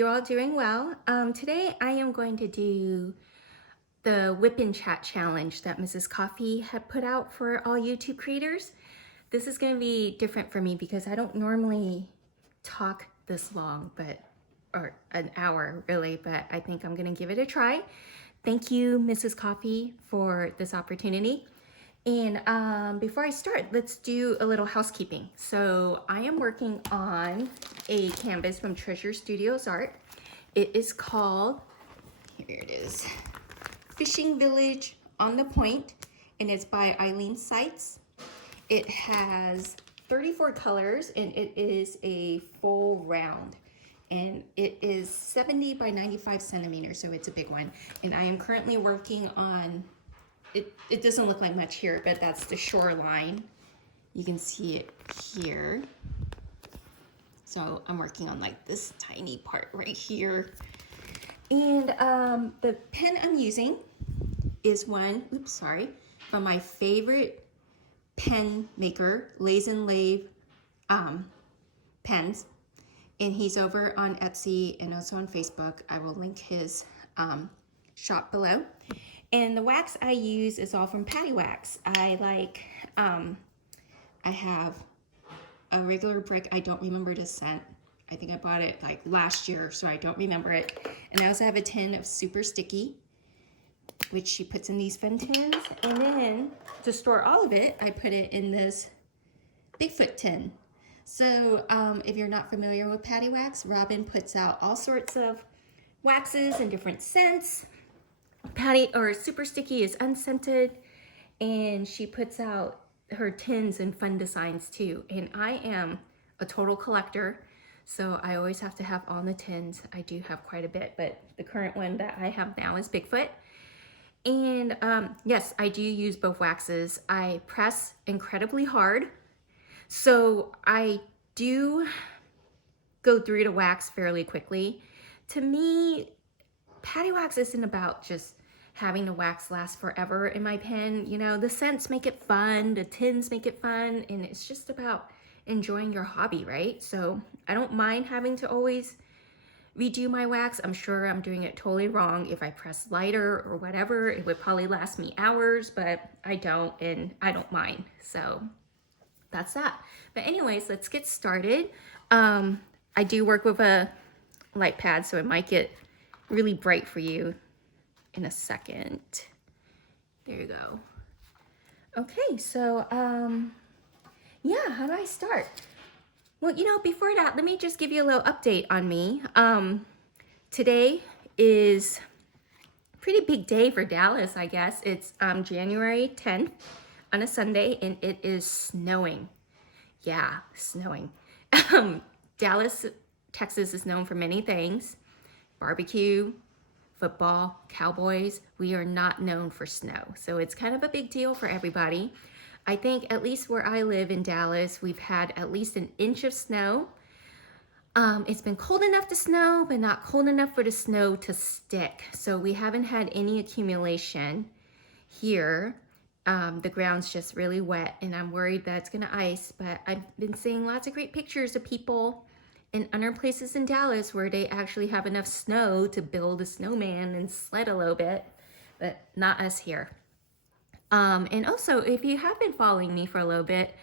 you're all doing well. Today I am going to do the WIP N Chat challenge that Mrs. Coffee had put out for all YouTube creators. This is going to be different for me because I don't normally talk this long, or an hour really, but I think I'm going to give it a try. Thank you, Mrs. Coffee, for this opportunity. And before I start, let's do a little housekeeping. So I am working on a canvas from Treasure Studios Art. It is called, here it is, Fishing Village on the Point, and it's by Eileen Seitz. It has 34 colors and it is a full round. And it is 70 by 95 centimeters, so it's a big one. And I am currently working on it doesn't look like much here, but that's the shoreline. You can see it here. So I'm working on like this tiny part right here. And the pen I'm using is one, from my favorite pen maker, Lays and Lave pens. And he's over on Etsy and also on Facebook. I will link his shop below. And the wax I use is all from Patty Wax. I have a regular brick. I don't remember the scent. I think I bought it like last year, so I don't remember it. And I also have a tin of super sticky, which she puts in these fun tins. And then to store all of it, I put it in this Bigfoot tin. So if you're not familiar with Patty Wax, Robin puts out all sorts of waxes and different scents. Super Sticky is unscented, and she puts out her tins and fun designs too. And I am a total collector, so I always have to have all the tins. I do have quite a bit, but the current one that I have now is Bigfoot. And yes, I do use both waxes. I press incredibly hard, so I do go through the wax fairly quickly. To me, Patty Wax isn't about just having the wax last forever in my pen. You know, the scents make it fun, the tins make it fun, and it's just about enjoying your hobby, right? So I don't mind having to always redo my wax. I'm sure I'm doing it totally wrong. If I press lighter or whatever, it would probably last me hours, but I don't, and I don't mind. So that's that. But anyways, let's get started. I do work with a light pad, so it might get really bright for you in a second. There you go. Okay, so yeah, how do I start? Well, before that, let me just give you a little update on me. Today is a pretty big day for Dallas, I guess. It's January 10th on a Sunday, and it is snowing. Yeah, snowing. Dallas, Texas is known for many things. Barbecue, football, cowboys. We are not known for snow. So it's kind of a big deal for everybody. I think at least where I live in Dallas, we've had at least an inch of snow. It's been cold enough to snow, but not cold enough for the snow to stick. So we haven't had any accumulation here. The ground's just really wet, and I'm worried that it's gonna ice, but I've been seeing lots of great pictures of people in other places in Dallas where they actually have enough snow to build a snowman and sled a little bit, but not us here. And also, if you have been following me for a little bit,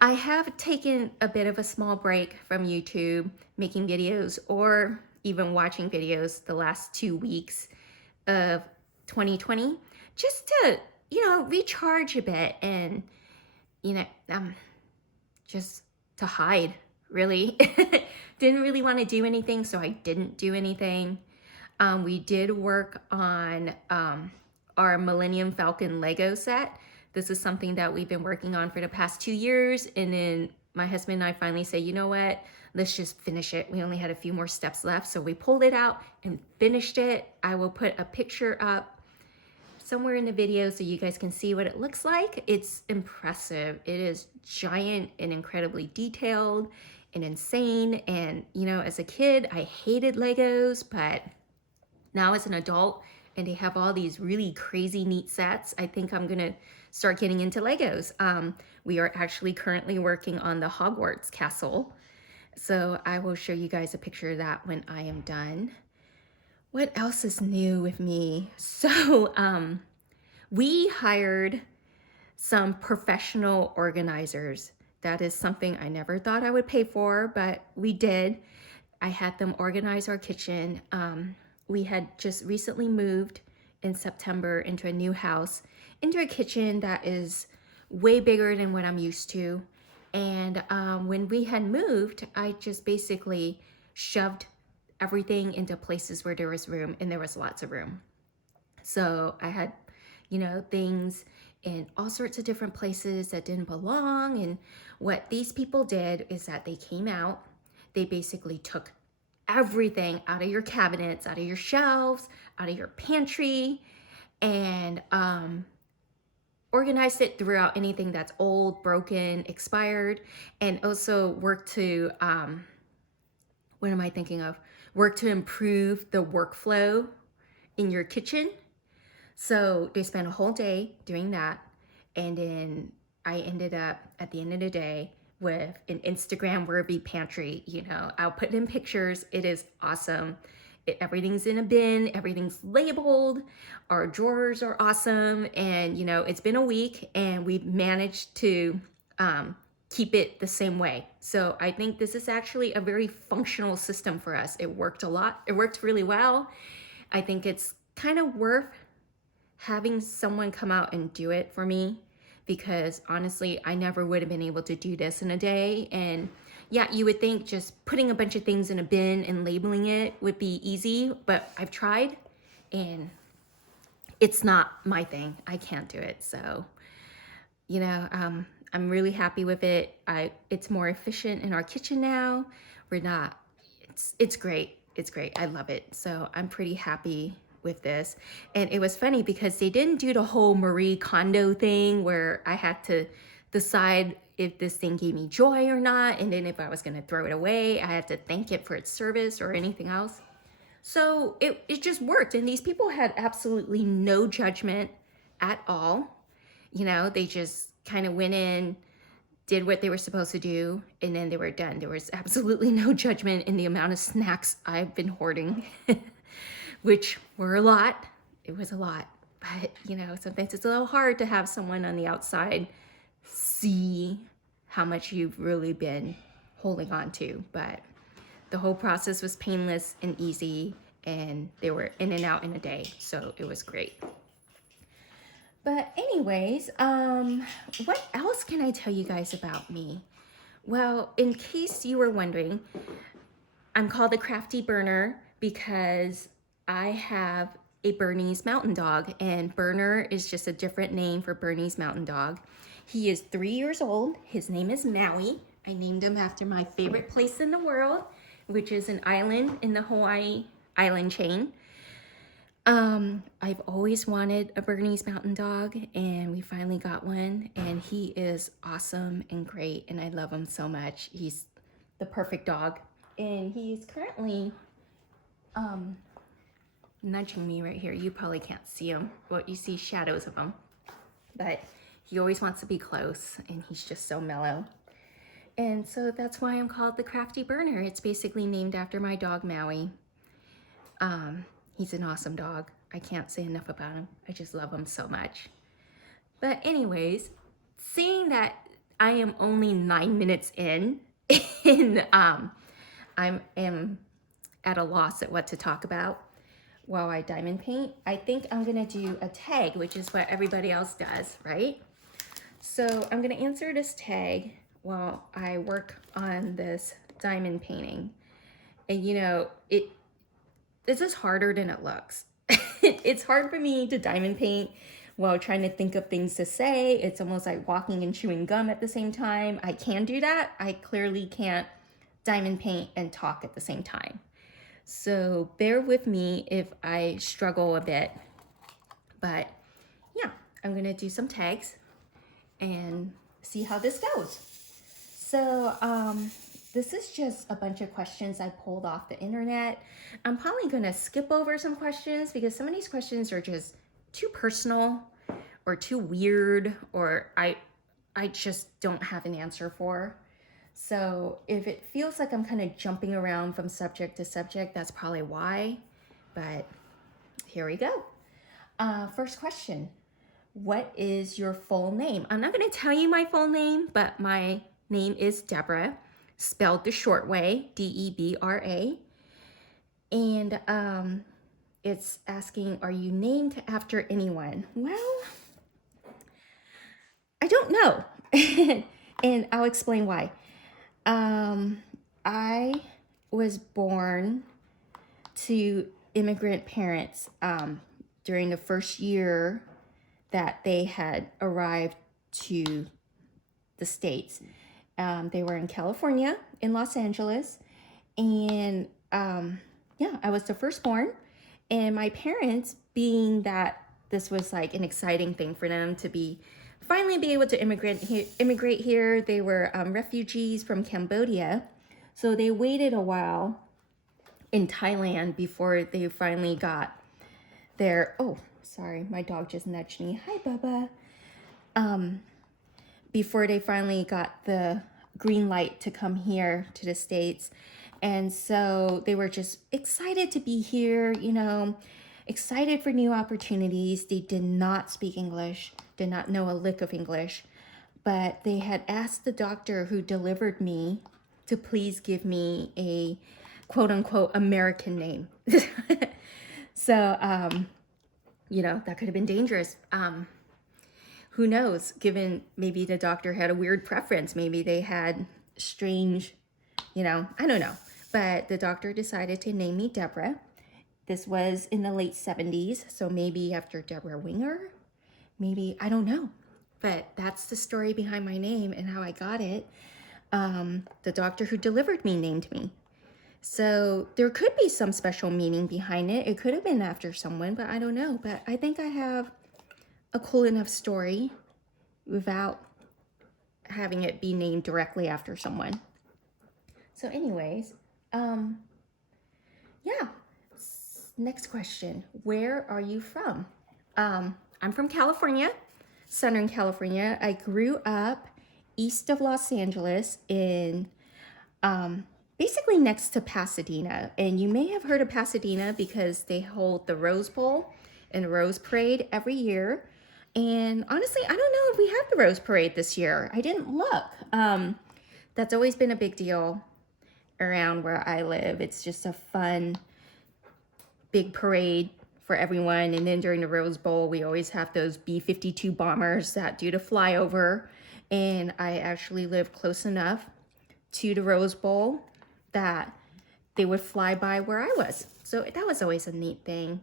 I have taken a bit of a small break from YouTube, making videos or even watching videos the last 2 weeks of 2020, just to, recharge a bit and, just to hide, really. Didn't really want to do anything, so I didn't do anything. We did work on our Millennium Falcon Lego set. This is something that we've been working on for the past 2 years, and then my husband and I finally say, you know what, let's just finish it. We only had a few more steps left, so we pulled it out and finished it. I will put a picture up somewhere in the video so you guys can see what it looks like. It's impressive. It is giant and incredibly detailed and insane. And as a kid, I hated Legos, but now as an adult, and they have all these really crazy neat sets, I think I'm gonna start getting into Legos. We are actually currently working on the Hogwarts castle. So I will show you guys a picture of that when I am done. What else is new with me? So we hired some professional organizers. That is something I never thought I would pay for, but we did. I had them organize our kitchen. We had just recently moved in September into a new house, into a kitchen that is way bigger than what I'm used to. And when we had moved, I just basically shoved everything into places where there was room, and there was lots of room. So I had, you know, things in all sorts of different places that didn't belong. And what these people did is that they came out, they basically took everything out of your cabinets, out of your shelves, out of your pantry, and organized it throughout anything that's old, broken, expired, and also worked to, what am I thinking of? Work to improve the workflow in your kitchen. So they spent a whole day doing that. And then I ended up at the end of the day with an Instagram worthy pantry. You know, I'll put in pictures. It is awesome. Everything's in a bin, everything's labeled, our drawers are awesome. And you know, it's been a week and we've managed to keep it the same way. So I think this is actually a very functional system for us. It worked a lot. It worked really well. I think it's kind of worth having someone come out and do it for me, because honestly, I never would have been able to do this in a day. And yeah, you would think just putting a bunch of things in a bin and labeling it would be easy, but I've tried and it's not my thing. I can't do it. So, you know, I'm really happy with it. It's more efficient in our kitchen now. It's great. It's great. I love it. So I'm pretty happy with this. And it was funny because they didn't do the whole Marie Kondo thing where I had to decide if this thing gave me joy or not, and then if I was going to throw it away, I had to thank it for its service or anything else. So it just worked, and these people had absolutely no judgment at all. You know, they just kind of went in, did what they were supposed to do, and then they were done. There was absolutely no judgment in the amount of snacks I've been hoarding, which were a lot. It was a lot. But, you know, sometimes it's a little hard to have someone on the outside see how much you've really been holding on to. But the whole process was painless and easy, and they were in and out in a day. So it was great. But anyways, what else can I tell you guys about me? Well, in case you were wondering, I'm called the Crafty Berner because I have a Bernese mountain dog, and Berner is just a different name for Bernese mountain dog. He is 3 years old. His name is Maui. I named him after my favorite place in the world, which is an island in the Hawaii island chain. I've always wanted a Bernese mountain dog, and we finally got one, and he is awesome and great, and I love him so much. He's the perfect dog, and he's currently nudging me right here. You probably can't see him, but you see shadows of him, but he always wants to be close, and he's just so mellow. And so that's why I'm called the Crafty Berner. It's basically named after my dog, Maui. He's an awesome dog. I can't say enough about him. I just love him so much. But anyways, seeing that I am only 9 minutes in, and I am at a loss at what to talk about while I diamond paint, I think I'm gonna do a tag, which is what everybody else does, right? So I'm gonna answer this tag while I work on this diamond painting. And you know, this is harder than it looks. It's hard for me to diamond paint while trying to think of things to say. It's almost like walking and chewing gum at the same time. I can do that. I clearly can't diamond paint and talk at the same time. So bear with me if I struggle a bit. But yeah, I'm gonna do some tags and see how this goes. So this is just a bunch of questions I pulled off the internet. I'm probably gonna skip over some questions because some of these questions are just too personal or too weird, or I just don't have an answer for. So if it feels like I'm kind of jumping around from subject to subject, that's probably why. But here we go. First question. What is your full name? I'm not going to tell you my full name, but my name is Deborah, spelled the short way, Debra. And it's asking, are you named after anyone? Well, I don't know. And I'll explain why. I was born to immigrant parents during the first year that they had arrived to the States. They were in California, in Los Angeles, and yeah, I was the firstborn. And my parents, being that this was like an exciting thing for them to finally be able to immigrate here, they were refugees from Cambodia. So they waited a while in Thailand before they finally got their, oh, sorry, my dog just nudged me. Hi, Bubba. Before they finally got the green light to come here to the States. And so they were just excited to be here, you know, excited for new opportunities. They did not speak English, did not know a lick of English, but they had asked the doctor who delivered me to please give me a quote unquote American name. So, you know, that could have been dangerous. Who knows, given maybe the doctor had a weird preference, maybe they had strange, you know, I don't know. But the doctor decided to name me Deborah. This was in the late 70s, so maybe after Deborah Winger, maybe, I don't know. But that's the story behind my name and how I got it. The doctor who delivered me named me. So there could be some special meaning behind it. It could have been after someone, but I don't know. But I think I have a cool enough story without having it be named directly after someone. So anyways, yeah. Next question. Where are you from? I'm from California, Southern California. I grew up east of Los Angeles in basically next to Pasadena. And you may have heard of Pasadena because they hold the Rose Bowl and the Rose Parade every year. And honestly, I don't know if we had the Rose Parade this year. I didn't look. That's always been a big deal around where I live. It's just a fun, big parade for everyone. And then during the Rose Bowl, we always have those B-52 bombers that do the flyover. And I actually live close enough to the Rose Bowl that they would fly by where I was. So that was always a neat thing.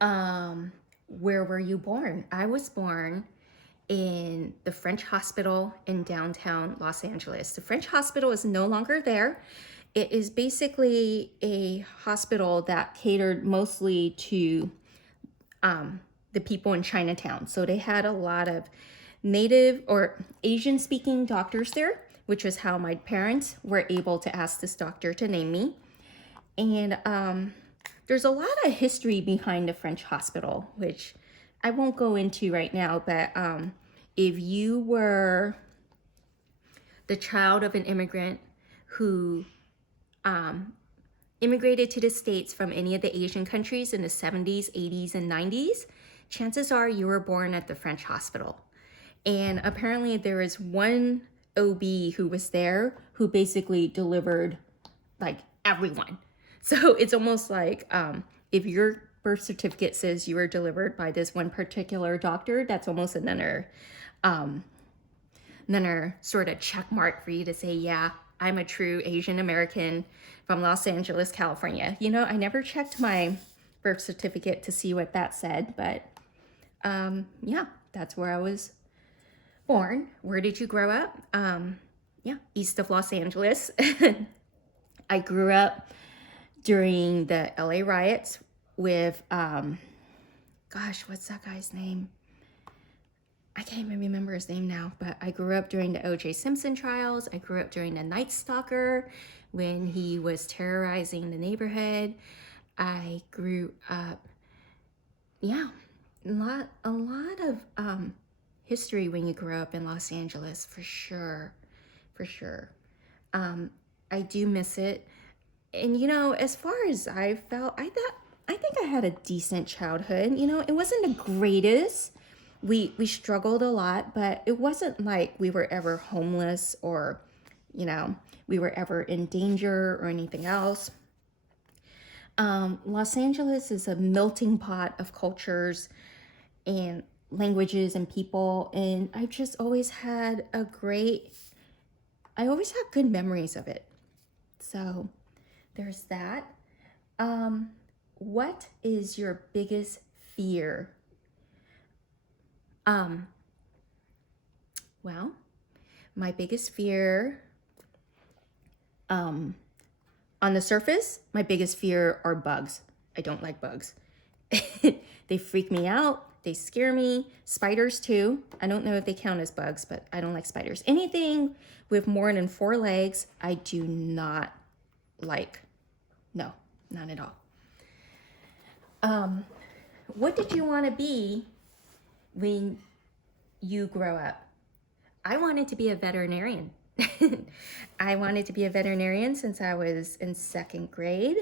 Where were you born? I was born in the French Hospital in downtown Los Angeles. The French Hospital is no longer there. It is basically a hospital that catered mostly to the people in Chinatown. So they had a lot of native or Asian speaking doctors there, which was how my parents were able to ask this doctor to name me. And there's a lot of history behind the French Hospital, which I won't go into right now, but if you were the child of an immigrant who immigrated to the States from any of the Asian countries in the 70s, 80s, and 90s, chances are you were born at the French Hospital. And apparently there is one OB who was there who basically delivered like everyone. So it's almost like if your birth certificate says you were delivered by this one particular doctor, that's almost another sort of check mark for you to say, yeah, I'm a true Asian American from Los Angeles, California. You know, I never checked my birth certificate to see what that said, but yeah, that's where I was born. Where did you grow up? Yeah, east of Los Angeles. I grew up during the LA riots with, gosh, what's that guy's name? I can't even remember his name now, but I grew up during the O.J. Simpson trials. I grew up during the Night Stalker when he was terrorizing the neighborhood. I grew up, yeah, a lot of history when you grow up in Los Angeles, for sure. for sure. I do miss it. And, you know, as far as I felt, I think I had a decent childhood. You know, it wasn't the greatest. We struggled a lot, but it wasn't like we were ever homeless or, you know, we were ever in danger or anything else. Los Angeles is a melting pot of cultures and languages and people, and I've just always had I always had good memories of it. So there's that. What is your biggest fear? Well, my biggest fear, on the surface, my biggest fear are bugs. I don't like bugs. They freak me out. They scare me. Spiders too. I don't know if they count as bugs, but I don't like spiders. Anything with more than 4 legs, I do not like. No, not at all. What did you want to be when you grow up? I wanted to be a veterinarian. I wanted to be a veterinarian since I was in 2nd grade.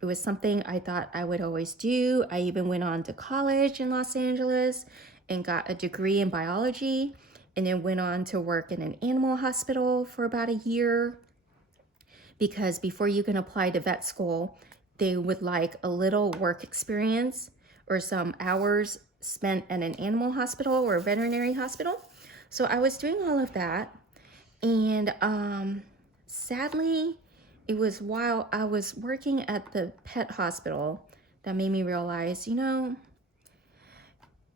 It was something I thought I would always do. I even went on to college in Los Angeles and got a degree in biology, and then went on to work in an animal hospital for about a year, because before you can apply to vet school, they would like a little work experience or some hours spent at an animal hospital or a veterinary hospital. So I was doing all of that, and sadly, it was while I was working at the pet hospital that made me realize, you know,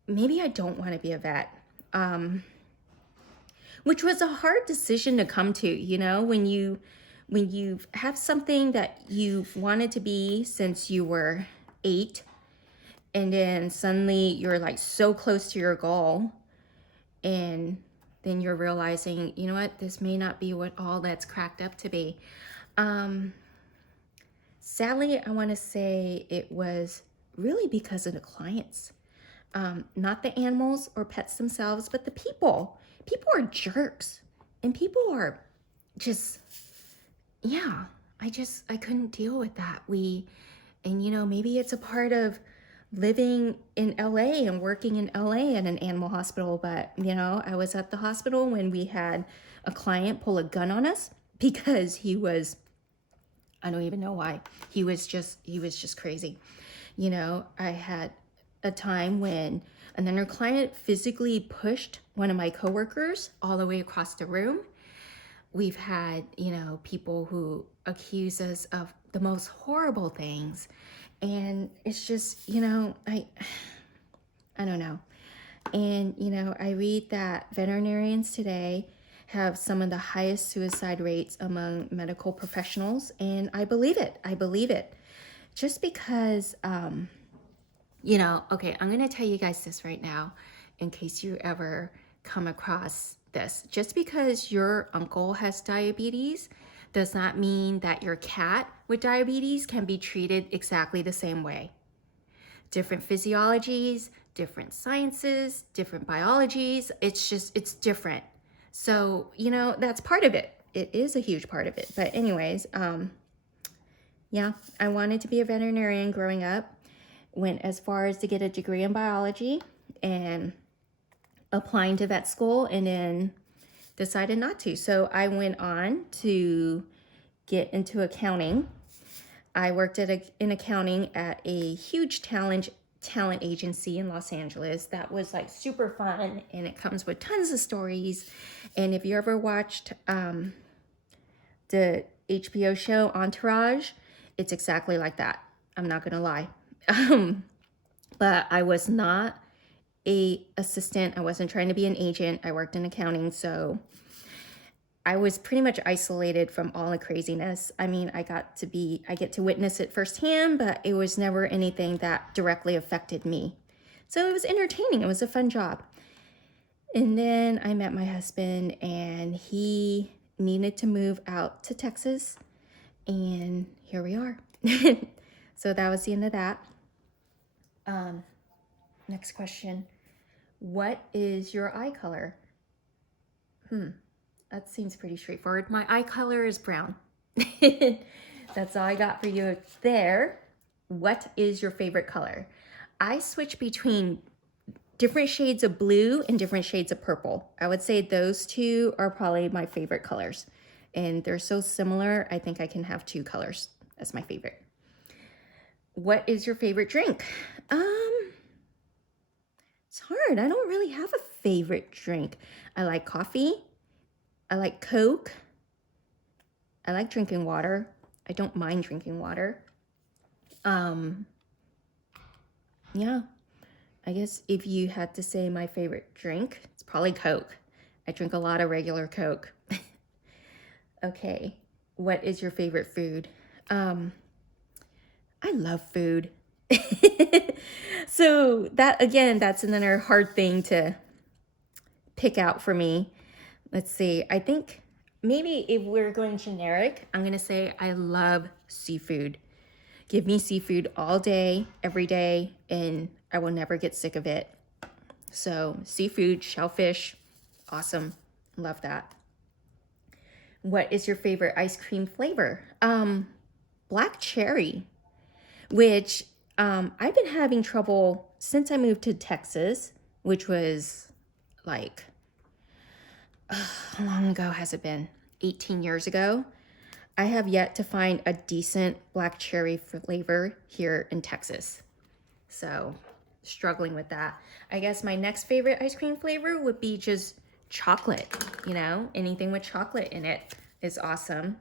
maybe I don't want to be a vet. Which was a hard decision to come to, you know, when you have something that you've wanted to be since you were 8, and then suddenly you're like so close to your goal, and then you're realizing, you know what, this may not be what all that's cracked up to be. Sadly, I want to say it was really because of the clients, not the animals or pets themselves, but the people. People are jerks, and people are just, yeah, I couldn't deal with that. And you know, maybe it's a part of living in LA and working in LA at an animal hospital, but you know, I was at the hospital when we had a client pull a gun on us because he was, I don't even know why. He was just crazy. You know, I had a time when another client physically pushed one of my coworkers all the way across the room. We've had, you know, people who accuse us of the most horrible things. And it's just, you know, I don't know. And, you know, I read that veterinarians today have some of the highest suicide rates among medical professionals. And I believe it. I believe it. Just because, you know, okay, I'm going to tell you guys this right now in case you ever come across this. Just because your uncle has diabetes does not mean that your cat with diabetes can be treated exactly the same way. Different physiologies, different sciences, different biologies. It's different. So, you know, that's part of it. It is a huge part of it. But anyways, yeah, I wanted to be a veterinarian growing up. Went as far as to get a degree in biology and applying to vet school, and then decided not to. So I went on to get into accounting. I worked in accounting at a huge talent agency in Los Angeles that was like super fun, and it comes with tons of stories. And if you ever watched the HBO show Entourage, it's exactly like that. I'm not gonna lie. But I was not a assistant. I wasn't trying to be an agent. I worked in accounting, so I was pretty much isolated from all the craziness. I mean, I get to witness it firsthand, but it was never anything that directly affected me. So it was entertaining. It was a fun job. And then I met my husband, and he needed to move out to Texas, and here we are. So that was the end of that. Next question. What is your eye color? that seems pretty straightforward. My eye color is brown. That's all I got for you there. What is your favorite color? I switch between different shades of blue and different shades of purple. I would say those two are probably my favorite colors. And they're so similar, I think I can have two colors as my favorite. What is your favorite drink? It's hard. I don't really have a favorite drink. I like coffee. I like Coke. I like drinking water. I don't mind drinking water. Yeah, I guess if you had to say my favorite drink, it's probably Coke. I drink a lot of regular Coke. Okay, what is your favorite food? I love food. So that, again, that's another hard thing to pick out for me. Let's see, I think maybe if we're going generic, I'm gonna say I love seafood. Give me seafood all day, every day, and I will never get sick of it. So seafood, shellfish, awesome, love that. What is your favorite ice cream flavor? Black cherry, which I've been having trouble since I moved to Texas, which was like, how long ago has it been? 18 years ago. I have yet to find a decent black cherry flavor here in Texas. So struggling with that. I guess my next favorite ice cream flavor would be just chocolate, you know, anything with chocolate in it is awesome.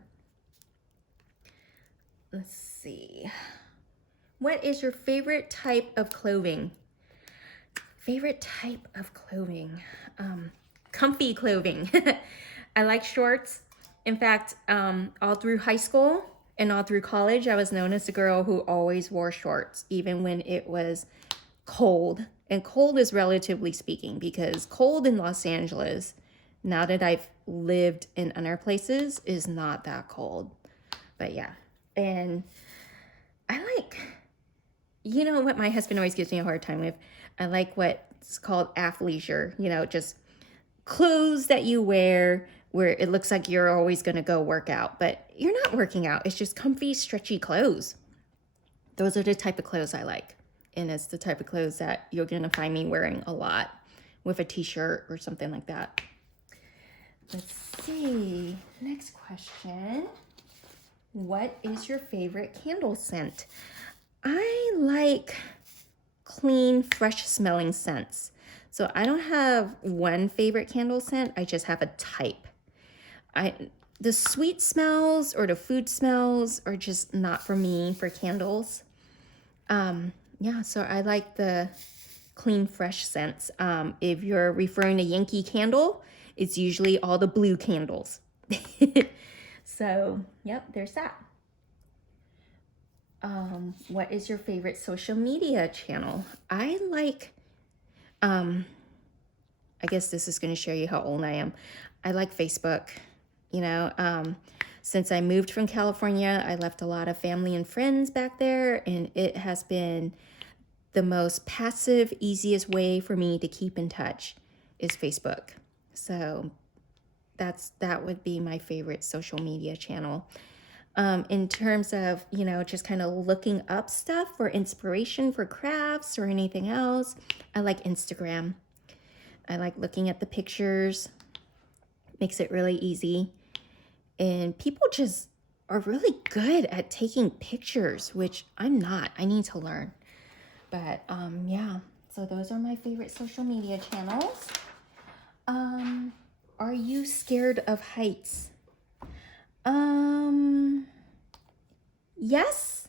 Let's see. What is your favorite type of clothing? Favorite type of clothing? Comfy clothing. I like shorts. In fact, all through high school and all through college, I was known as the girl who always wore shorts, even when it was cold. And cold is relatively speaking, because cold in Los Angeles, now that I've lived in other places, is not that cold. But yeah, and I like, you know what my husband always gives me a hard time with? I like what's called athleisure, you know, just clothes that you wear where it looks like you're always going to go work out, but you're not working out. It's just comfy, stretchy clothes. Those are the type of clothes I like. And it's the type of clothes that you're going to find me wearing a lot with a t-shirt or something like that. Let's see. Next question. What is your favorite candle scent? I like clean, fresh smelling scents. So I don't have one favorite candle scent. I just have a type. The sweet smells or the food smells are just not for me for candles. Yeah, so I like the clean, fresh scents. If you're referring to Yankee Candle, it's usually all the blue candles. So, yep, there's that. What is your favorite social media channel? I like, I guess this is going to show you how old I am. I like Facebook. You know, since I moved from California, I left a lot of family and friends back there, and it has been the most passive, easiest way for me to keep in touch is Facebook. So that would be my favorite social media channel. In terms of, you know, just kind of looking up stuff for inspiration for crafts or anything else, I like Instagram. I like looking at the pictures. Makes it really easy. And people just are really good at taking pictures, which I'm not. I need to learn. But yeah, so those are my favorite social media channels. Are you scared of heights? Yes,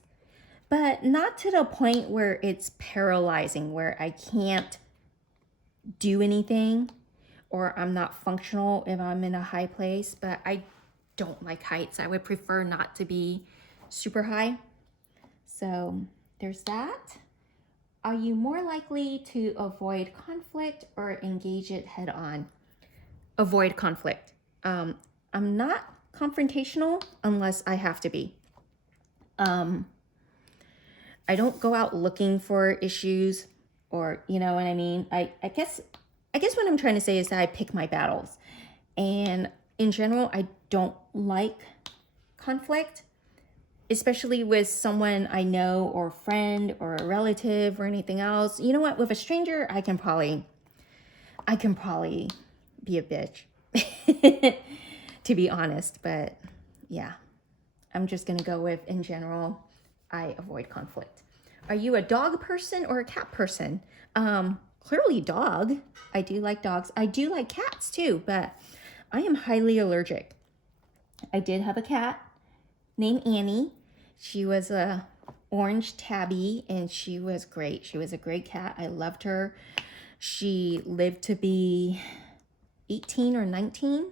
but not to the point where it's paralyzing, where I can't do anything or I'm not functional if I'm in a high place. But I don't like heights. I would prefer not to be super high. So there's that. Are you more likely to avoid conflict or engage it head on? Avoid conflict. I'm not confrontational unless I have to be. I don't go out looking for issues, or, you know what I mean? I guess what I'm trying to say is that I pick my battles. And in general, I don't like conflict, especially with someone I know or a friend or a relative or anything else. You know what? With a stranger, I can probably be a bitch, to be honest. But yeah, I'm just going to go with, in general, I avoid conflict. Are you a dog person or a cat person? Clearly dog. I do like dogs. I do like cats too, but I am highly allergic. I did have a cat named Annie. She was a orange tabby and she was great. She was a great cat. I loved her. She lived to be 18 or 19.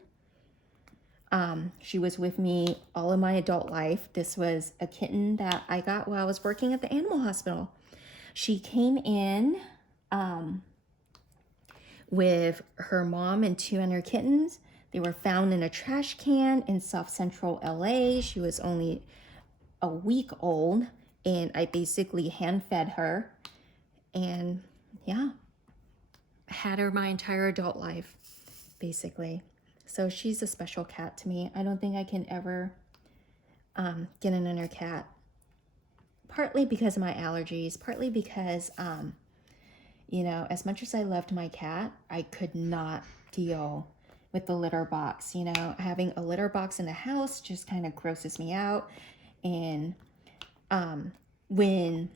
She was with me all of my adult life. This was a kitten that I got while I was working at the animal hospital. She came in with her mom and 2 other kittens. They were found in a trash can in South Central LA. She was only a week old, and I basically hand fed her. And yeah, had her my entire adult life, basically. So she's a special cat to me. I don't think I can ever get another cat. Partly because of my allergies, partly because, you know, as much as I loved my cat, I could not deal with the litter box. You know, having a litter box in the house just kind of grosses me out. And when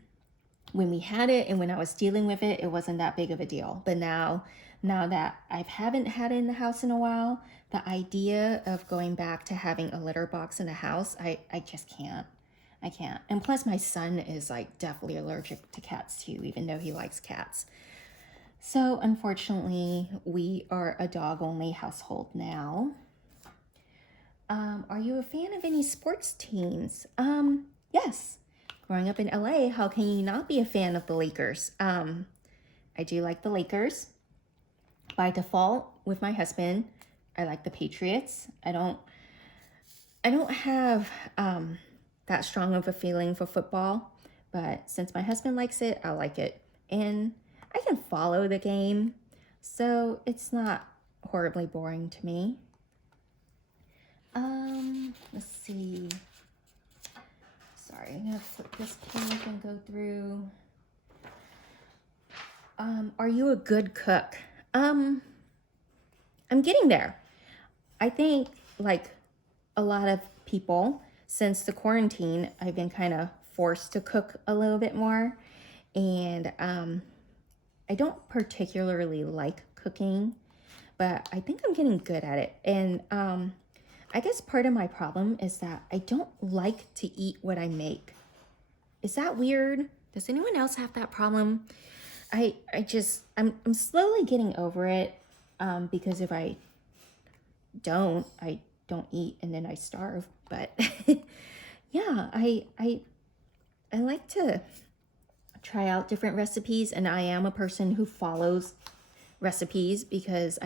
we had it and when I was dealing with it, it wasn't that big of a deal. But now that I haven't had it in the house in a while, the idea of going back to having a litter box in the house, I just can't. I can't. And plus my son is like definitely allergic to cats too, even though he likes cats. So unfortunately, we are a dog-only household now. Are you a fan of any sports teams? Yes. Growing up in LA, how can you not be a fan of the Lakers? I do like the Lakers. By default, with my husband, I like the Patriots. I don't have that strong of a feeling for football, but since my husband likes it, I like it. And I can follow the game, so it's not horribly boring to me. Let's see. Sorry, I'm gonna flip this page and go through. Are you a good cook? I'm getting there. I think, like a lot of people, since the quarantine, I've been kind of forced to cook a little bit more. And I don't particularly like cooking, but I think I'm getting good at it. And I guess part of my problem is that I don't like to eat what I make. Is that weird? Does anyone else have that problem? I'm slowly getting over it, because if I don't eat and then I starve. But yeah, I like to try out different recipes, and I am a person who follows recipes because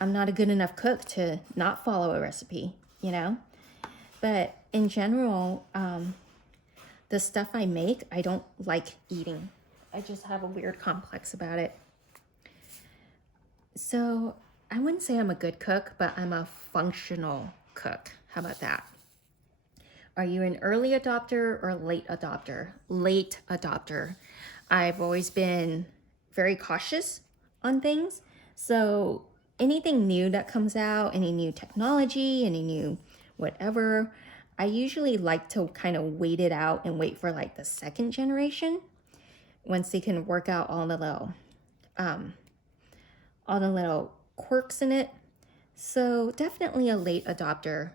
I'm not a good enough cook to not follow a recipe, you know? But in general, the stuff I make, I don't like eating. I just have a weird complex about it. So I wouldn't say I'm a good cook, but I'm a functional cook. How about that? Are you an early adopter or late adopter? Late adopter. I've always been very cautious on things. So anything new that comes out, any new technology, any new whatever, I usually like to kind of wait it out and wait for like the 2nd generation once they can work out all the little quirks in it. So definitely a late adopter.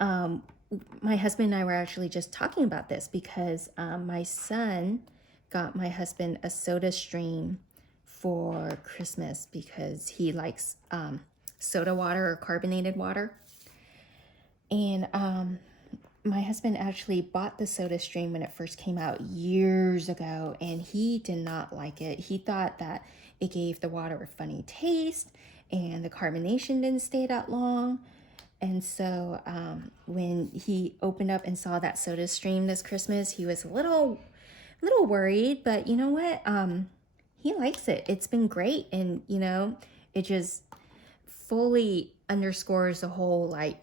My husband and I were actually just talking about this because my son got my husband a Soda Stream for Christmas because he likes soda water or carbonated water. And my husband actually bought the Soda Stream when it first came out years ago, and he did not like it. He thought that it gave the water a funny taste and the carbonation didn't stay that long. And so when he opened up and saw that Soda Stream this Christmas, he was a little worried, but you know what? He likes it. It's been great. And, you know, it just fully underscores the whole like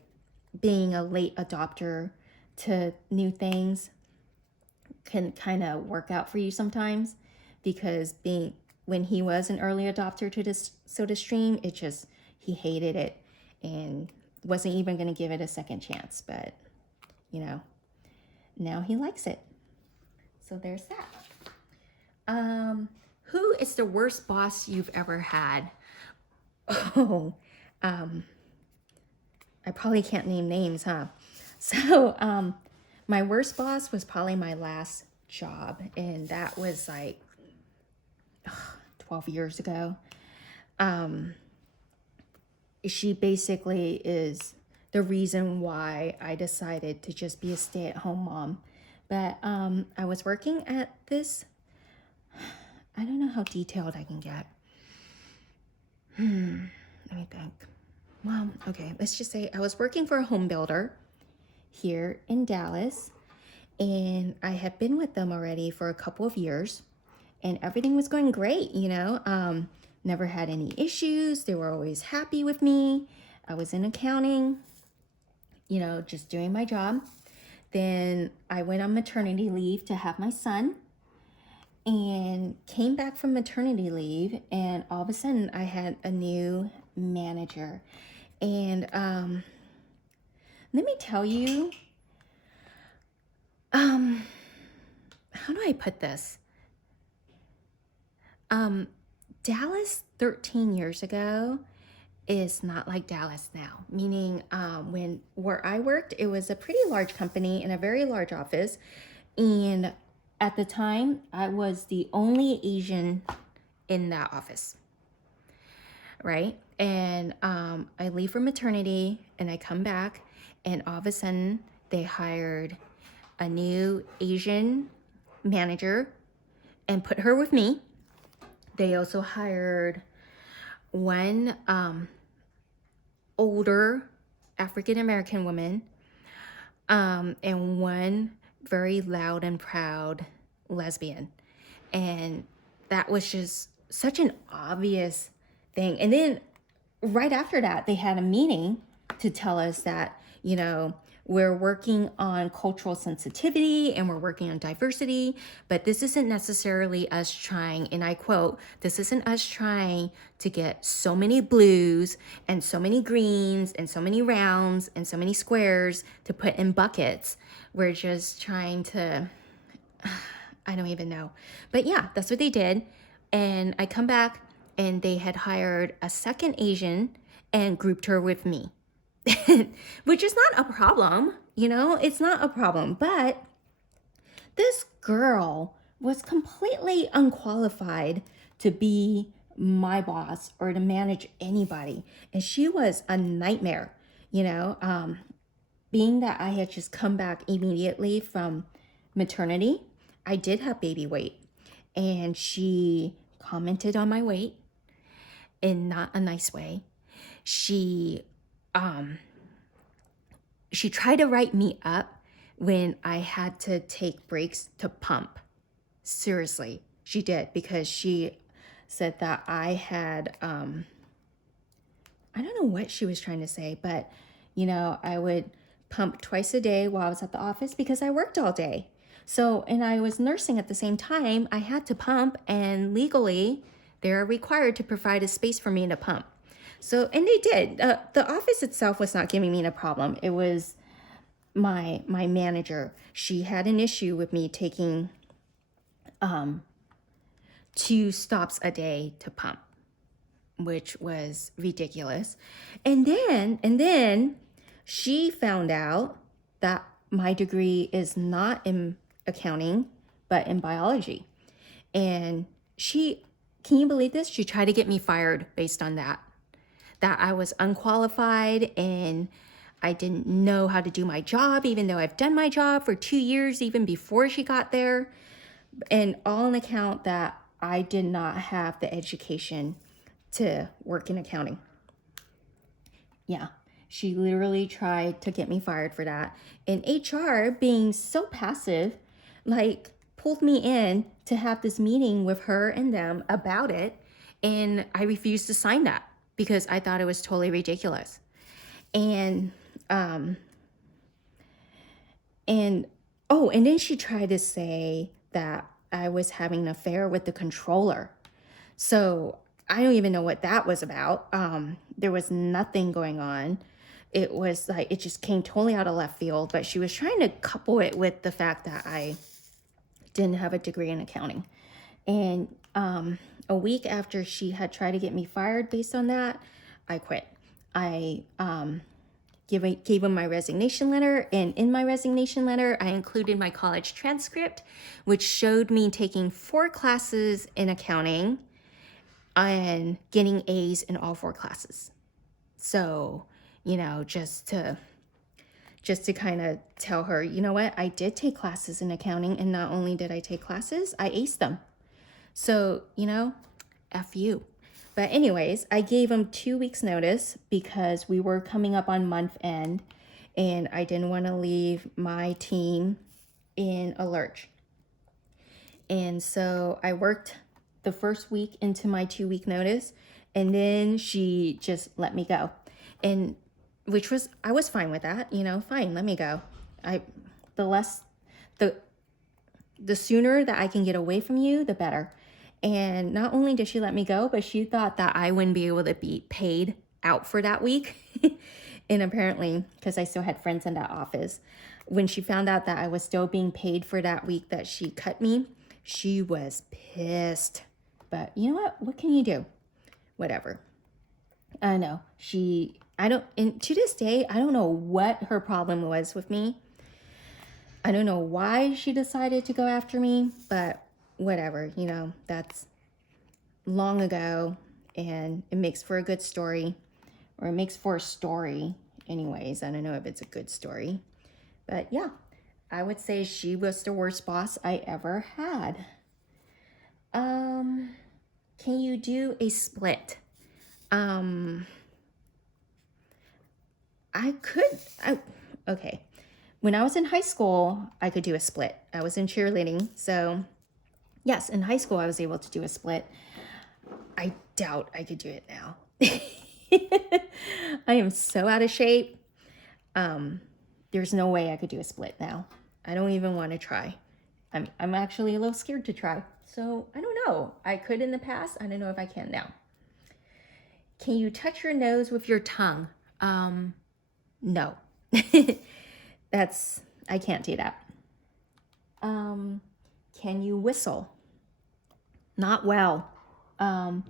being a late adopter to new things can kind of work out for you sometimes, because being when he was an early adopter to this SodaStream, it just, he hated it and wasn't even going to give it a second chance. But you know, now he likes it. So there's that. Who is the worst boss you've ever had? Oh, I probably can't name names, huh? So, my worst boss was probably my last job, and that was like 12 years ago. She basically is the reason why I decided to just be a stay-at-home mom. But I was working at this, I don't know how detailed I can get. Let me think. Well, okay, let's just say I was working for a home builder here in Dallas, and I had been with them already for a couple of years, and everything was going great, you know. Never had any issues. They were always happy with me. I was in accounting, you know, just doing my job. Then I went on maternity leave to have my son, and came back from maternity leave, and all of a sudden I had a new manager. And let me tell you, how do I put this? Dallas 13 years ago is not like Dallas now. Meaning, where I worked, it was a pretty large company in a very large office. And at the time, I was the only Asian in that office, right? And I leave for maternity, and I come back, and all of a sudden, they hired a new Asian manager and put her with me. They also hired one older African-American woman, and one very loud and proud lesbian. And that was just such an obvious thing. And then right after that, they had a meeting to tell us that, you know, we're working on cultural sensitivity and we're working on diversity, but this isn't necessarily us trying, and I quote, this isn't us trying to get so many blues and so many greens and so many rounds and so many squares to put in buckets. We're just trying to, I don't even know. But yeah, that's what they did. And I come back, and they had hired a second Asian and grouped her with me. Which is not a problem, you know, it's not a problem. But this girl was completely unqualified to be my boss or to manage anybody. And she was a nightmare, you know, being that I had just come back immediately from maternity. I did have baby weight, and she commented on my weight in not a nice way. She tried to write me up when I had to take breaks to pump. Seriously, she did, because she said that I had, I don't know what she was trying to say, but, you know, I would pump twice a day while I was at the office because I worked all day. So, and I was nursing at the same time. I had to pump, and legally, they're required to provide a space for me to pump. So, and they did. The office itself was not giving me a problem. It was my manager. She had an issue with me taking 2 stops a day to pump, which was ridiculous. And then she found out that my degree is not in accounting, but in biology. And can you believe this? She tried to get me fired based on that I was unqualified and I didn't know how to do my job, even though I've done my job for 2 years, even before she got there. And all on account that I did not have the education to work in accounting. Yeah, she literally tried to get me fired for that. And HR, being so passive, like pulled me in to have this meeting with her and them about it. And I refused to sign that, because I thought it was totally ridiculous. And and then she tried to say that I was having an affair with the controller. So I don't even know what that was about. There was nothing going on. It was like, it just came totally out of left field, but she was trying to couple it with the fact that I didn't have a degree in accounting. And a week after she had tried to get me fired based on that, I quit. I gave him my resignation letter, and in my resignation letter, I included my college transcript, which showed me taking 4 classes in accounting and getting A's in all 4 classes. So, you know, just to kind of tell her, you know what, I did take classes in accounting, and not only did I take classes, I aced them. So, you know, F you. But anyways, I gave him 2 weeks notice because we were coming up on month end, and I didn't want to leave my team in a lurch. And so I worked the first week into my 2-week notice, and then she just let me go. And I was fine with that, you know, fine, let me go. The sooner that I can get away from you, the better. And not only did she let me go, but she thought that I wouldn't be able to be paid out for that week. And apparently, because I still had friends in that office, when she found out that I was still being paid for that week that she cut me, she was pissed. But you know what can you do? Whatever. I know. And to this day, I don't know what her problem was with me. I don't know why she decided to go after me, but whatever, you know, that's long ago, and it makes for a good story, or it makes for a story anyways. I don't know if it's a good story, but yeah, I would say she was the worst boss I ever had. Can you do a split? Okay. When I was in high school, I could do a split. I was in cheerleading, so yes, in high school I was able to do a split. I doubt I could do it now. I am so out of shape. There's no way I could do a split now. I don't even want to try. I'm actually a little scared to try. So I don't know. I could in the past. I don't know if I can now. Can you touch your nose with your tongue? No. I can't do that. Can you whistle? Not well. In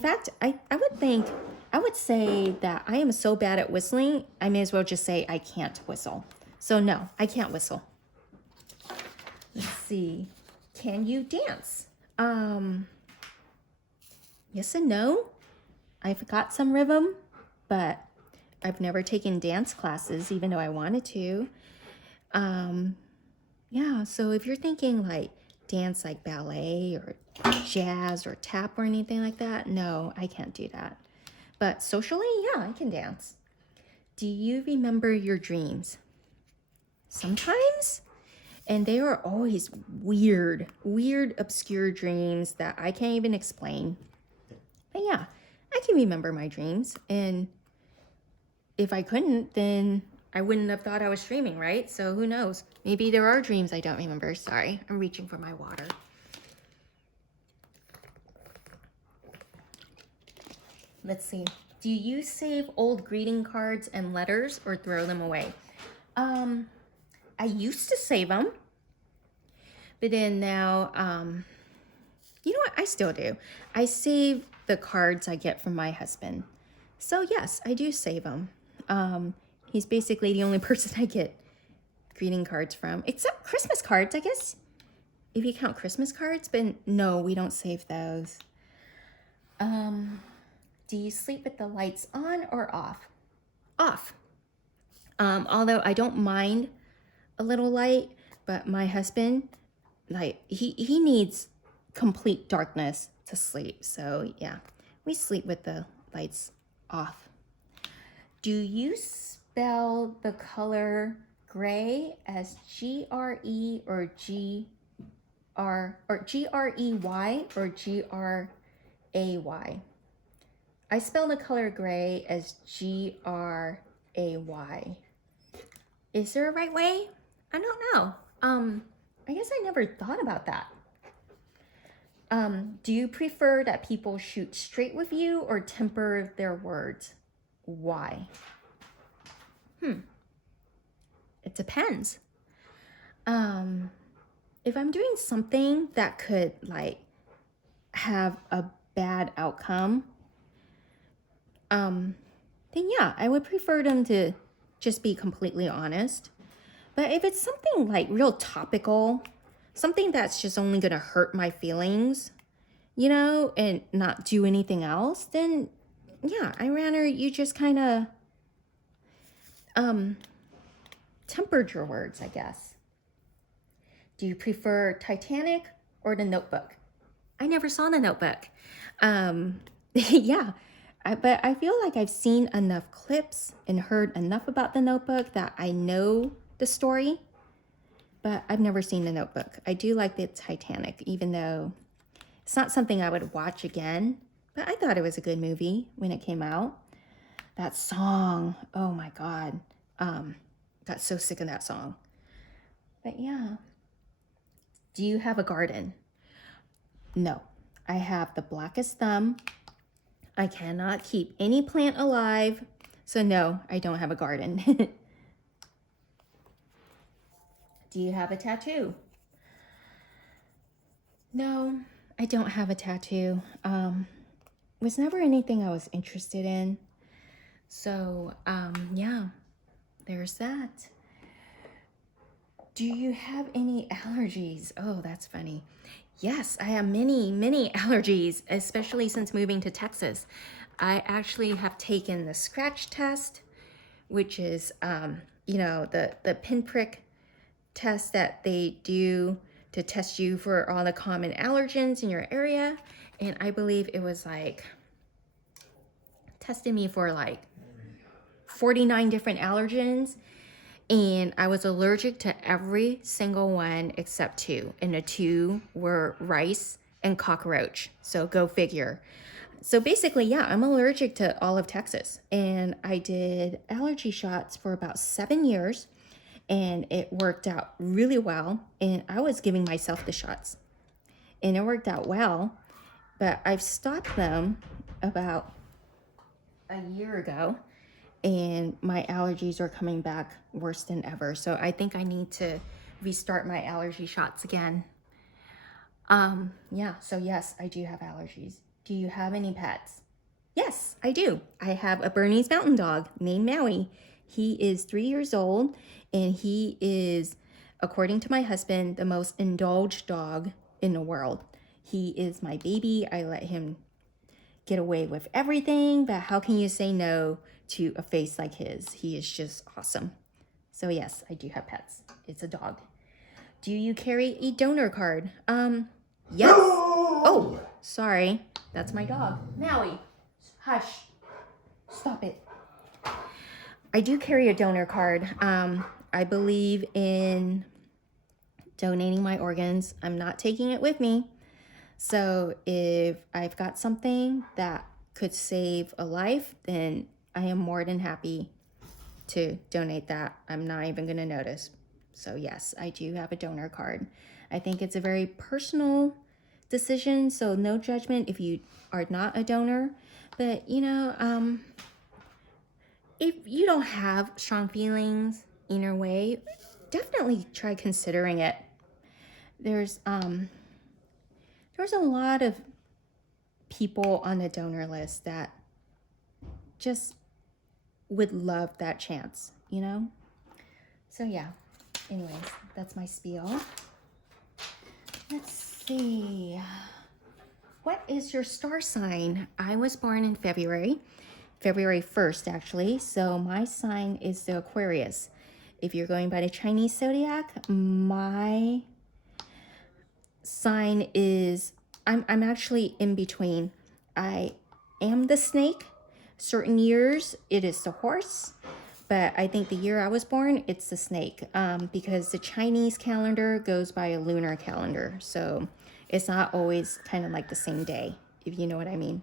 fact, I would say that I am so bad at whistling, I may as well just say I can't whistle. So no, I can't whistle. Let's see. Can you dance? Yes and no. I've got some rhythm, but I've never taken dance classes, even though I wanted to. Yeah, so if you're thinking like dance like ballet or jazz or tap or anything like that, no, I can't do that. But socially, yeah, I can dance. Do you remember your dreams? Sometimes. And they are always weird, obscure dreams that I can't even explain. But yeah, I can remember my dreams. And if I couldn't, then I wouldn't have thought I was dreaming, right? So who knows? Maybe there are dreams I don't remember. Sorry, I'm reaching for my water. Let's see. Do you save old greeting cards and letters or throw them away? I used to save them, but then now, you know what? I still do. I save the cards I get from my husband. So yes, I do save them. He's basically the only person I get greeting cards from, except Christmas cards, I guess, if you count Christmas cards, but no, we don't save those. Do you sleep with the lights on or off? Off. Although I don't mind a little light, but my husband, like, he needs complete darkness to sleep. So yeah, we sleep with the lights off. Do you spell the color gray as G-R-E or G-R or G-R-E-Y or G-R-A-Y? I spell the color gray as Gray. Is there a right way? I don't know. I guess I never thought about that. Do you prefer that people shoot straight with you or temper their words? Why? It depends. If I'm doing something that could like have a bad outcome, then yeah, I would prefer them to just be completely honest. But if it's something like real topical, something that's just only gonna hurt my feelings, you know, and not do anything else, then yeah, I'd rather you just kind of tempered your words, I guess. Do you prefer Titanic or The Notebook? I never saw The Notebook. Yeah, but I feel like I've seen enough clips and heard enough about The Notebook that I know the story, but I've never seen The Notebook. I do like the Titanic, even though it's not something I would watch again, but I thought it was a good movie when it came out. That song, oh my God. Got so sick of that song. But yeah. Do you have a garden? No, I have the blackest thumb. I cannot keep any plant alive. So no, I don't have a garden. Do you have a tattoo? No, I don't have a tattoo. Was never anything I was interested in. So, yeah, there's that. Do you have any allergies? Oh, that's funny. Yes, I have many, many allergies, especially since moving to Texas. I actually have taken the scratch test, which is, you know, the pinprick test that they do to test you for all the common allergens in your area. And I believe it was like, tested me for like 49 different allergens. And I was allergic to every single one except 2. And the 2 were rice and cockroach. So go figure. So basically, yeah, I'm allergic to all of Texas. And I did allergy shots for about 7 years. And it worked out really well. And I was giving myself the shots. And it worked out well. But I've stopped them about a year ago. And my allergies are coming back worse than ever. So I think I need to restart my allergy shots again. Yeah, so yes, I do have allergies. Do you have any pets? Yes, I do. I have a Bernese mountain dog named Maui. He is 3 years old, and he is, according to my husband, the most indulged dog in the world. He is my baby. I let him get away with everything, but how can you say no to a face like his? He is just awesome. So yes, I do have pets. It's a dog. Do you carry a donor card? Yes. Oh, sorry. That's my dog. Maui, hush. Stop it. I do carry a donor card. I believe in donating my organs. I'm not taking it with me. So if I've got something that could save a life, then I am more than happy to donate that. I'm not even going to notice. So yes, I do have a donor card. I think it's a very personal decision, so no judgment if you are not a donor. But, you know, if you don't have strong feelings either way, definitely try considering it. There's a lot of people on the donor list that just would love that chance, you know? So yeah, anyways, that's my spiel. Let's see. What is your star sign? I was born in February 1st actually, so my sign is the Aquarius. If you're going by the Chinese zodiac, my sign is, I'm actually in between. I am the snake. Certain years it is the horse, but I think the year I was born, it's the snake, because the Chinese calendar goes by a lunar calendar. So it's not always kind of like the same day, if you know what I mean.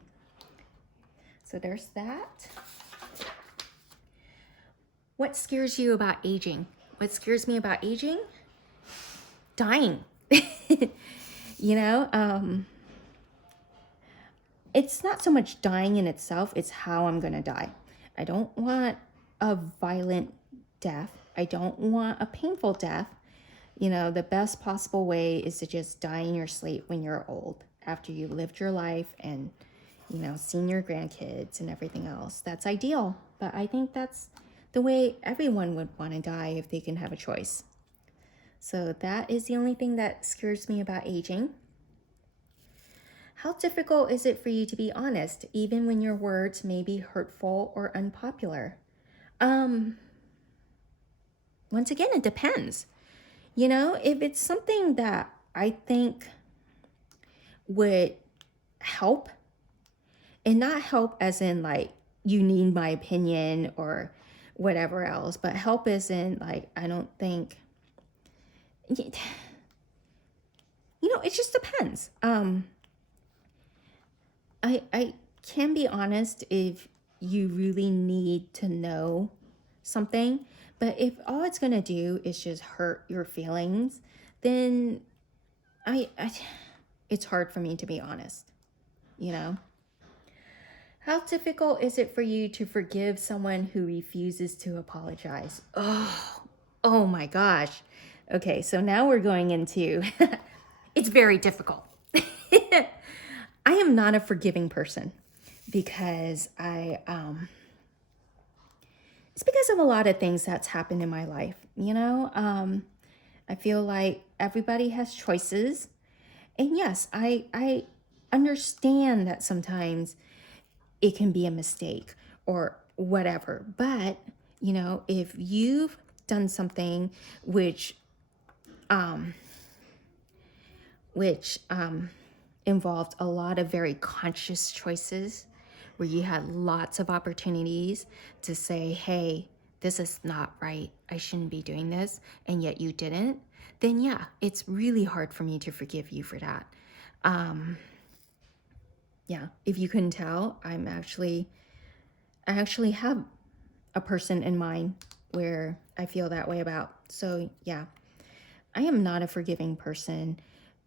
So there's that. What scares you about aging? What scares me about aging? Dying. You know, it's not so much dying in itself, it's how I'm gonna die. I don't want a violent death. I don't want a painful death. You know, the best possible way is to just die in your sleep when you're old, after you've lived your life and, you know, seen your grandkids and everything else. That's ideal, but I think that's the way everyone would want to die if they can have a choice. So that is the only thing that scares me about aging. How difficult is it for you to be honest, even when your words may be hurtful or unpopular? Once again, it depends. You know, if it's something that I think would help, and not help as in like you need my opinion or whatever else, but help as in like I don't think, you know, it just depends. I can be honest if you really need to know something, but if all it's gonna do is just hurt your feelings, then it's hard for me to be honest, you know? How difficult is it for you to forgive someone who refuses to apologize? Oh my gosh. Okay, so now we're going into, it's very difficult. I am not a forgiving person because it's because of a lot of things that's happened in my life, you know? I feel like everybody has choices. And yes, I understand that sometimes it can be a mistake or whatever. But, you know, if you've done something which involved a lot of very conscious choices, where you had lots of opportunities to say, hey, this is not right, I shouldn't be doing this, and yet you didn't, then yeah, it's really hard for me to forgive you for that. Yeah, if you couldn't tell, I actually have a person in mind where I feel that way about. So yeah, I am not a forgiving person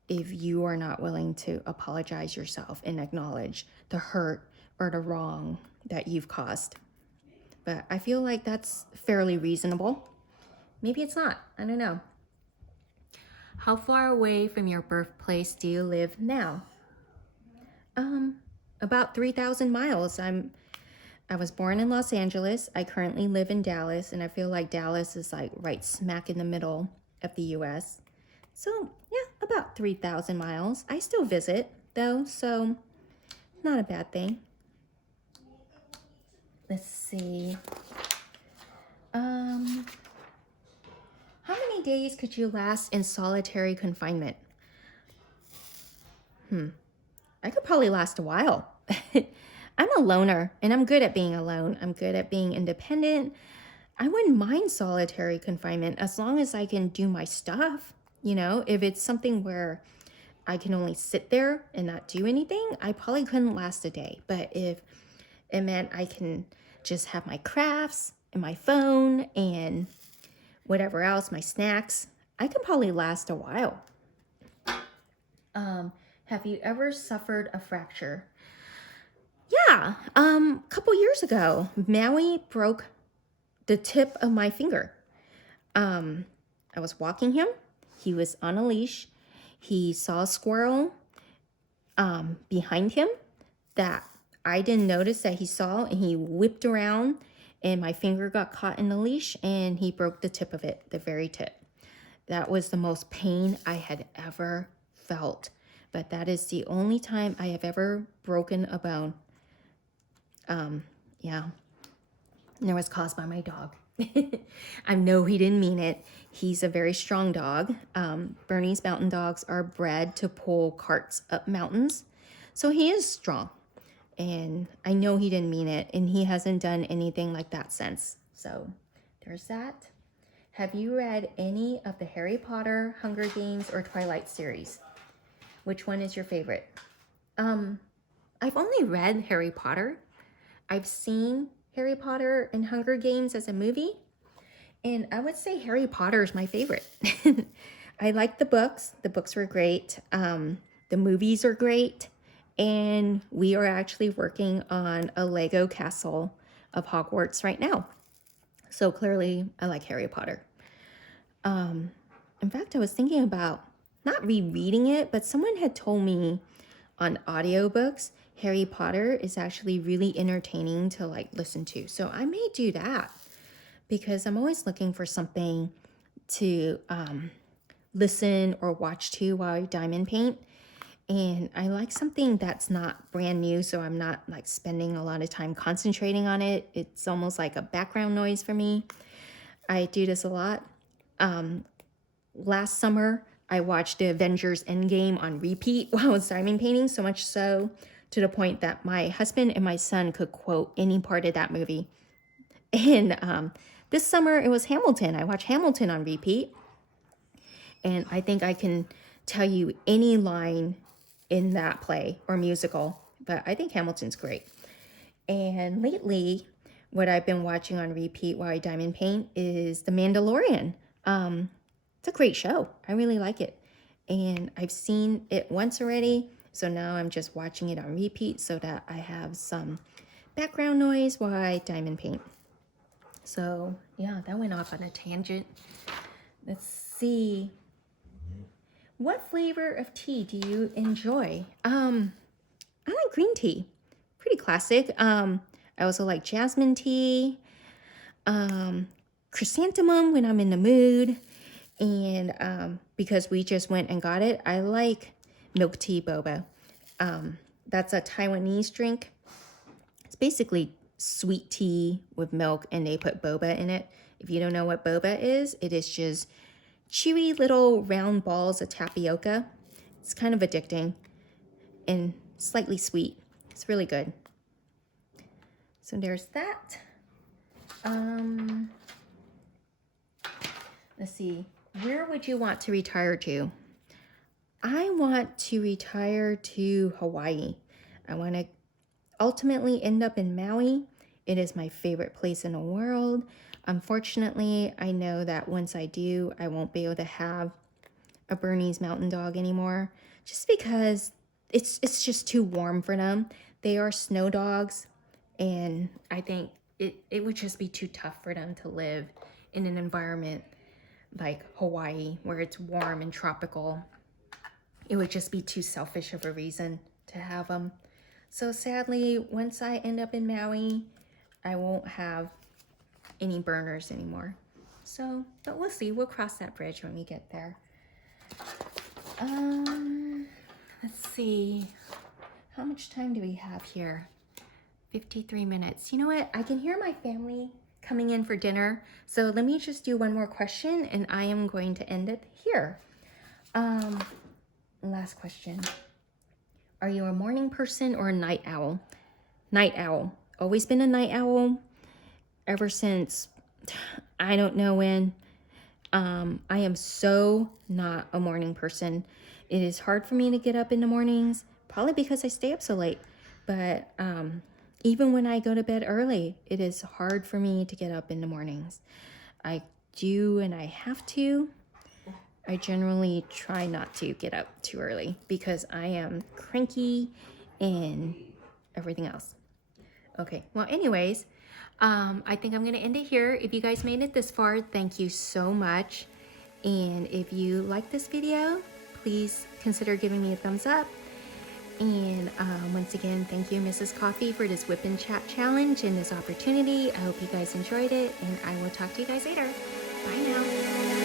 if you are not willing to apologize yourself and acknowledge the hurt or the wrong that you've caused. But I feel like that's fairly reasonable. Maybe it's not, I don't know. How far away from your birthplace do you live now? About 3,000 miles. I was born in Los Angeles. I currently live in Dallas, and I feel like Dallas is like right smack in the middle of the US. So yeah, about 3,000 miles. I still visit though, so not a bad thing. Let's see. How many days could you last in solitary confinement? I could probably last a while. I'm a loner, and I'm good at being alone. I'm good at being independent. I wouldn't mind solitary confinement as long as I can do my stuff. You know, if it's something where I can only sit there and not do anything, I probably couldn't last a day. But if it meant I can just have my crafts and my phone and whatever else, my snacks, I could probably last a while. Have you ever suffered a fracture? Yeah, a couple years ago, Maui broke the tip of my finger. I was walking him. He was on a leash. He saw a squirrel behind him that I didn't notice that he saw, and he whipped around, and my finger got caught in the leash, and he broke the tip of it, the very tip. That was the most pain I had ever felt, but that is the only time I have ever broken a bone. Yeah, and it was caused by my dog. I know he didn't mean it. He's a very strong dog. Bernese mountain dogs are bred to pull carts up mountains, so he is strong. And I know he didn't mean it, and he hasn't done anything like that since. So there's that. Have you read any of the Harry Potter, Hunger Games, or Twilight series? Which one is your favorite? I've only read Harry Potter. I've seen Harry Potter and Hunger Games as a movie, and I would say Harry Potter is my favorite. I like the books. The books were great. The movies are great. And we are actually working on a Lego castle of Hogwarts right now. So clearly I like Harry Potter. In fact, I was thinking about not rereading it, but someone had told me on audiobooks, Harry Potter is actually really entertaining to like listen to. So I may do that because I'm always looking for something to listen or watch to while I diamond paint. And I like something that's not brand new, so I'm not like spending a lot of time concentrating on it. It's almost like a background noise for me. I do this a lot. Last summer, I watched the Avengers Endgame on repeat while I was diamond painting, so much so to the point that my husband and my son could quote any part of that movie. And this summer, it was Hamilton. I watched Hamilton on repeat. And I think I can tell you any line in that play or musical, but I think Hamilton's great. And lately, what I've been watching on repeat while I diamond paint is The Mandalorian. It's a great show. I really like it. And I've seen it once already, so now I'm just watching it on repeat so that I have some background noise while I diamond paint. So yeah, that went off on a tangent. Let's see. What flavor of tea do you enjoy? I like green tea. Pretty classic. I also like jasmine tea, chrysanthemum when I'm in the mood. And because we just went and got it, I like milk tea boba. That's a Taiwanese drink. It's basically sweet tea with milk and they put boba in it. If you don't know what boba is, it is just chewy little round balls of tapioca. It's kind of addicting and slightly sweet. It's really good. So there's that. Let's see. Where would you want to retire to? I want to retire to Hawaii. I want to ultimately end up in Maui. It is my favorite place in the world. Unfortunately, I know that once I do, I won't be able to have a Bernese mountain dog anymore, just because it's just too warm for them. They are snow dogs, and I think it would just be too tough for them to live in an environment like Hawaii, where it's warm and tropical. It would just be too selfish of a reason to have them. So sadly, once I end up in Maui, I won't have any Berners anymore. So, but we'll see. We'll cross that bridge when we get there. Let's see. How much time do we have here? 53 minutes. You know what? I can hear my family coming in for dinner. So let me just do one more question and I am going to end it here. Last question. Are you a morning person or a night owl? Night owl. Always been a night owl ever since, I don't know when. I am so not a morning person. It is hard for me to get up in the mornings, probably because I stay up so late. But even when I go to bed early, it is hard for me to get up in the mornings. I do and I have to. I generally try not to get up too early because I am cranky and everything else. Okay, well anyways, I think I'm gonna end it here. If you guys made it this far, thank you so much. And if you like this video, please consider giving me a thumbs up. And once again, thank you, Mrs. Coffee, for this WIP N Chat challenge and this opportunity. I hope you guys enjoyed it, and I will talk to you guys later. Bye now.